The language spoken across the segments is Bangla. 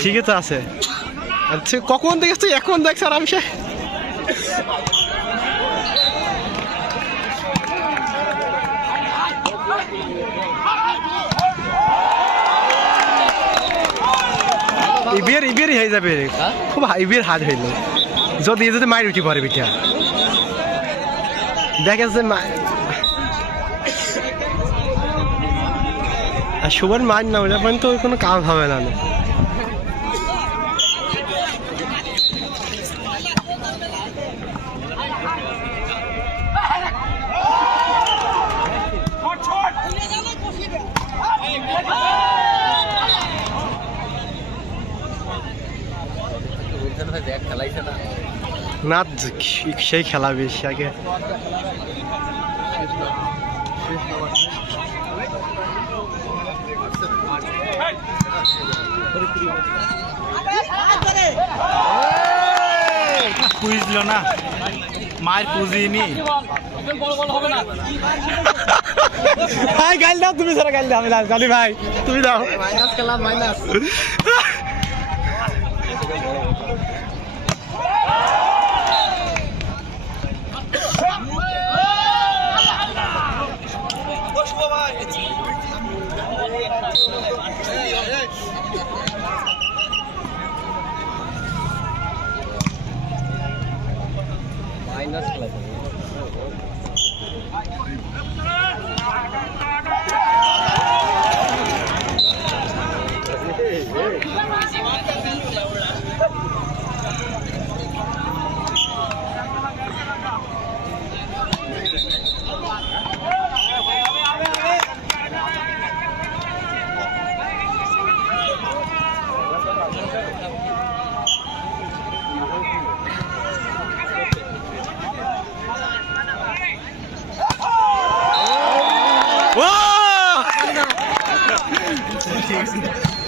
ঠিকই তো আছে। আচ্ছা কখন দেখছ এখন দেখছ আরামসে। ইবিয়ার হয়ে যাবে খুব ইবিয়ার হাত হইল যদি মায়ের উঠি পরে পিঠা দেখেছে আর সুবন মার না ওটা পর্যন্ত কোনো কাজ হবে না। না সেই খেলা বেশি আগে বুঝল না মায়ের পুজিনি ভাই গাল দাও তুমি সারা গাল দাও আমি জানি ভাই তুমি দাও মাইনাস খেলাম মাইনাস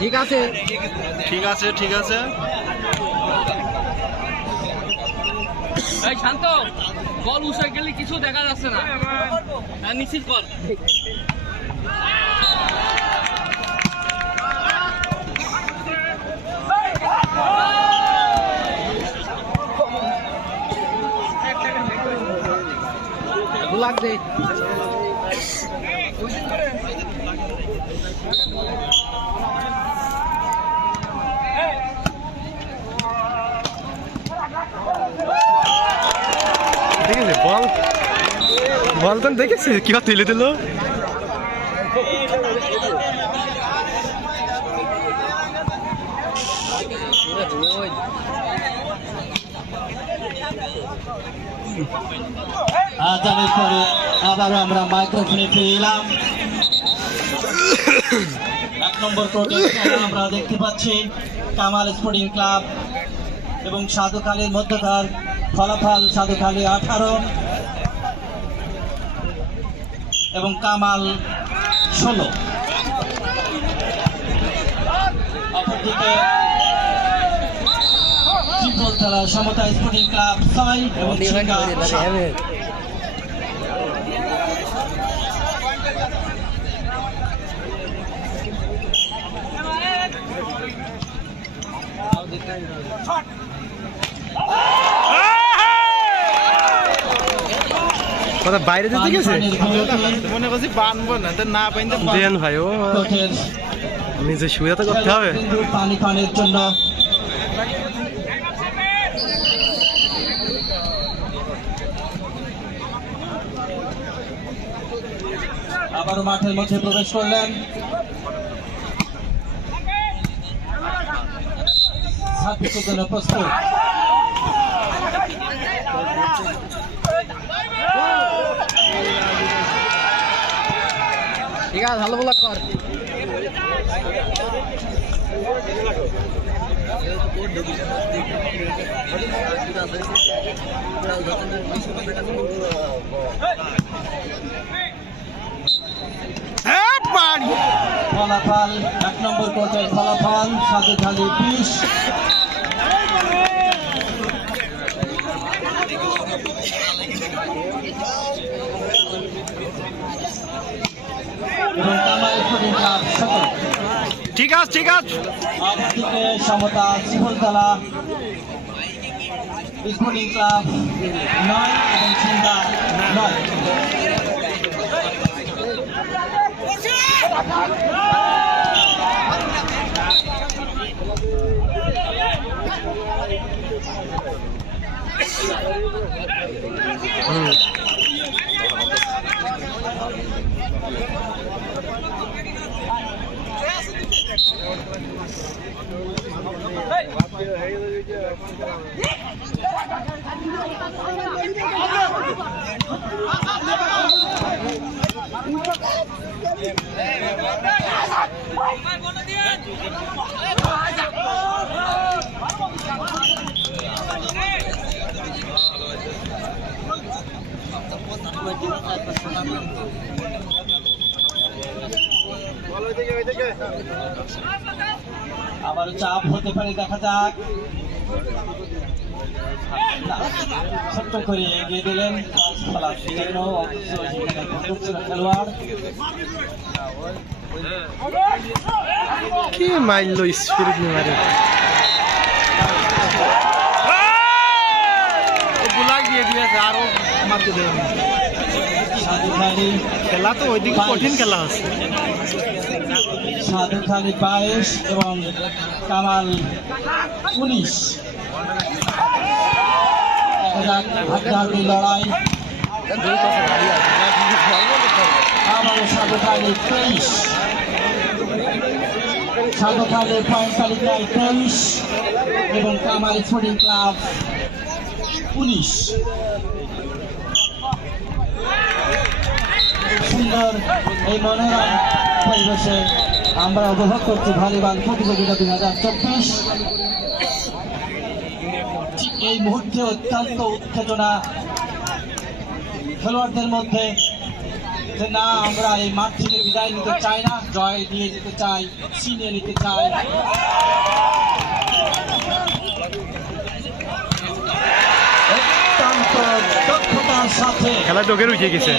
ঠিক আছে ঠিক আছে ঠিক আছে শান্ত বল উঠে গেলে কিছু দেখা যাচ্ছে না নিশ্চিত কর লাগবে দেখেছে বল বল তো দেখেছে কিবা তুলে দিল আজানের পরে আবারও আমরা মাইক্রোফোনে ফিরে এলাম। 1 নম্বর কোর্টে আমরা দেখতে পাচ্ছি কামাল স্পোর্টিং ক্লাব এবং সাধুখালীর মধ্যকার ফলাফল সাধুখালী 18 এবং কামাল 16। অপরদিকে ত্রিপলতলা সমতা স্পোর্টিং ক্লাব 6 এবং ঢাকা 7। বাইরে যেতে গেছে মনে করছি বানবো না না পাইতে দেন ভাই ও নিজে সুবিধা তো করতে হবে পানি পানির জন্য আবারও মাঠের মধ্যে প্রবেশ করলেন ছাত্রীদের জন্য প্রস্তুত ঠিক আছে ভালো বলা কর ফলাফল 1 নম্বর কোর্টের ফলাফল সাধুখালী 20 এবং কামাল স্পোর্টিং ক্লাব 17। ঠিক আছে ঠিক আছে। অপরদিকে সমতা শ্রীফলতলা স্পোর্টিং ক্লাব 9 এবং সিংহা 9। আবারও চাপ হতে পারে, দেখা যাক। ছোট্ট করে এগিয়ে দিলেন খেলার জন্য, অবশ্য সেখানে প্রচুর খেলোয়াড়। কি মাইলো স্পিরিট নিয়ে মারে। গুলাগ দিয়ে দিয়েছে, আরো মারতে দেবে না। সাধুখালী খেলা তো ওইদিকে কঠিন খেলা আছে। সাধুখালী 22 এবং কামাল 19। দেখা যাক হাড্ডাহাড্ডি লড়াই। আবারও সাধুখালী 23, সাধুখালী পয়েন্ট তালিকায় 23 এবং কামাল স্পোর্টিং ক্লাব 19। সুন্দর এই মনোরম পরিবেশে আমরা উপভোগ করছি ভলিবল প্রতিযোগিতা 2024। ঠিক এই মুহূর্তে অত্যন্ত উত্তেজনা খেলোয়াড়দের মধ্যে, যে না আমরা এই মাঠ থেকে বিদায় নিতে চাই না, জয় নিয়ে যেতে চাই, ছিনিয়ে নিতে চাই। অত্যন্ত দক্ষতার সাথে খেলা তো ওকে উঠে গেছে,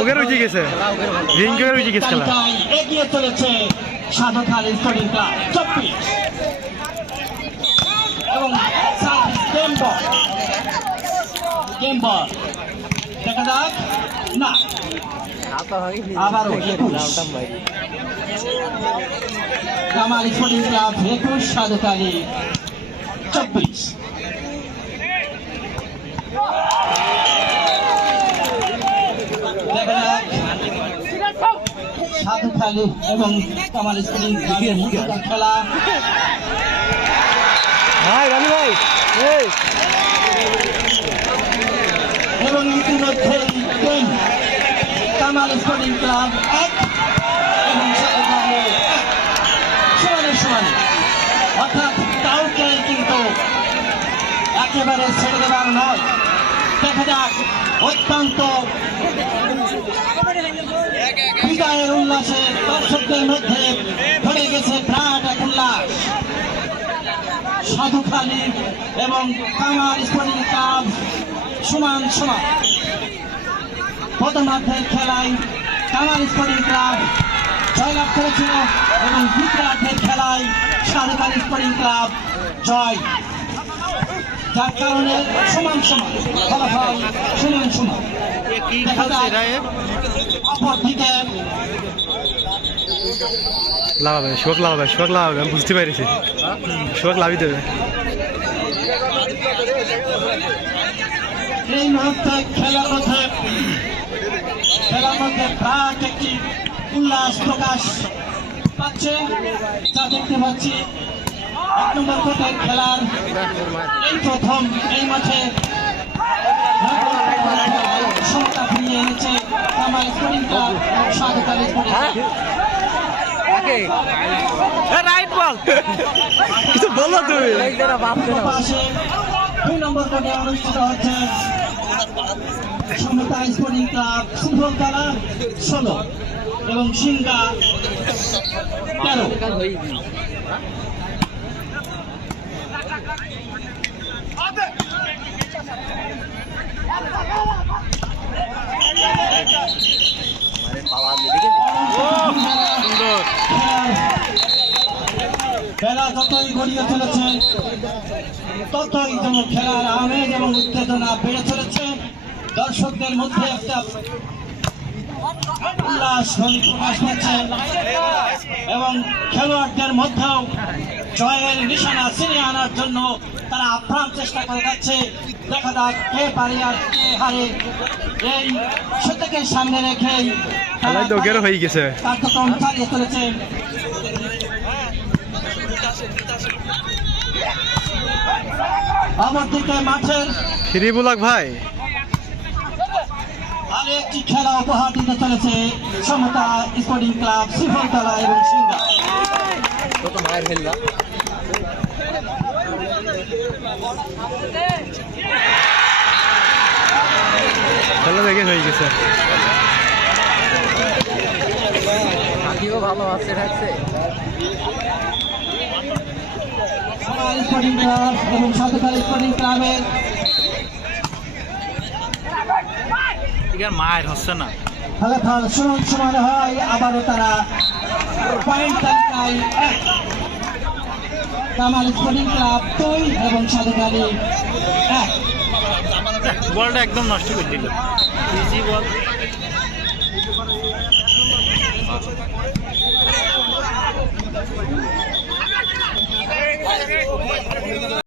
ওকে উঠে গেছে, রিঙ্গে উঠে গেছে খেলা। এগিয়ে চলেছে সাধুখালী স্পোর্টিং ক্লাব 24 এবং সার্ভিস গেম বল। দেখা যাক, না আবারও 21। Kamal sporting club 21, সাধুখালী 24। দেখা যাক সাধুখালী এবং কামাল স্পোর্টিং ক্লাবের মধ্যকার খেলা। ভাই রানি ভাই এই এবং ইতিমধ্যেই কামাল স্পোর্টিং ক্লাব 1 এবং সাধুখালী 1 সমানে সমানে, অর্থাৎ কাউকে কিন্তু একেবারে ছেড়ে দেওয়ার নয়। দেখা যাক, অত্যন্ত বিদায়ের উল্লাসে দর্শকদের মধ্যে ভরে গেছে বিরাট এক উল্লাস। সাধুখালী এবং কামাল স্পোর্টিং ক্লাব সমান সমান। প্রথমার্ধের খেলায় কামাল স্পোর্টিং ক্লাব জয়লাভ করেছিল এবং দ্বিতীয়ার্ধের খেলায় সাধুখালী স্পোর্টিং ক্লাব জয়, যার কারণে সমান সমান ফলাফল, সমান সমান। কি দেখা খেলছে যাক, এরা? অপরদিকে লাভাবে, শোক লাভাবে, শোক লাভাবে, আমি বুঝতে পেরেছি, শোক লাভই দেবে। এই মুহূর্তে খেলার মধ্যে বিরাট একটি উল্লাস প্রকাশ পাচ্ছে, যা দেখতে পাচ্ছি 1 নম্বর কোর্টের খেলার এই প্রথম এই মাঠে সমতা ফিরিয়ে এনেছে কামাল স্পোর্টিং ক্লাব এবং সাধুখালী স্পোর্টিং ক্লাব। রাইট বল, কিছু বলো তুমি। পাশে 2 নম্বর কোর্টে অনুষ্ঠিত হচ্ছে সমতা স্পোর্টিং ক্লাব শ্রীফলতলা 16 এবং সিংহা 13। সুন্দর। খেলা যতই গড়িয়ে চলেছে ততই যেন খেলার আমেজ এবং উত্তেজনা বেড়ে চলেছে। দর্শকদের মধ্যে একটা উল্লাস প্রকাশ পাচ্ছে এবং খেলোয়াড়দের মধ্যেও জয়ের নিশানা ছিনিয়ে আনার জন্য তারা আপ্রাণ চেষ্টা করে যাচ্ছে। দেখা যাক কে পারে আর কে হারে। এই সত্যকে সামনে রেখেই খেলায় তো গেরো হয়ে গেছে। কার্যক্রম চালিয়ে চলেছে। অপরদিকে মাঠের হিরিবুলাক ভাই আরো একটি খেলা উপহার দিতে চলেছে সমতা স্পোর্টিং ক্লাব শ্রীফলতলা এবং সিংহা। খেলা দেখে হয়ে গেছে। হাতিও ভালো আছে থাকছে সমাজ স্পোর্টিং ক্লাব এবং সাধুকার স্পোর্টিং ক্লাবের এখানে মায়ের হচ্ছে না। ফলাফল সমান হয়। আবারও তারা পয়েন্ট তালিকায় এক। কামাল স্পোর্টিং ক্লাব 2 এবং সাধুকারী 1। বলটা একদম নষ্ট করে দিল। ইজি বল।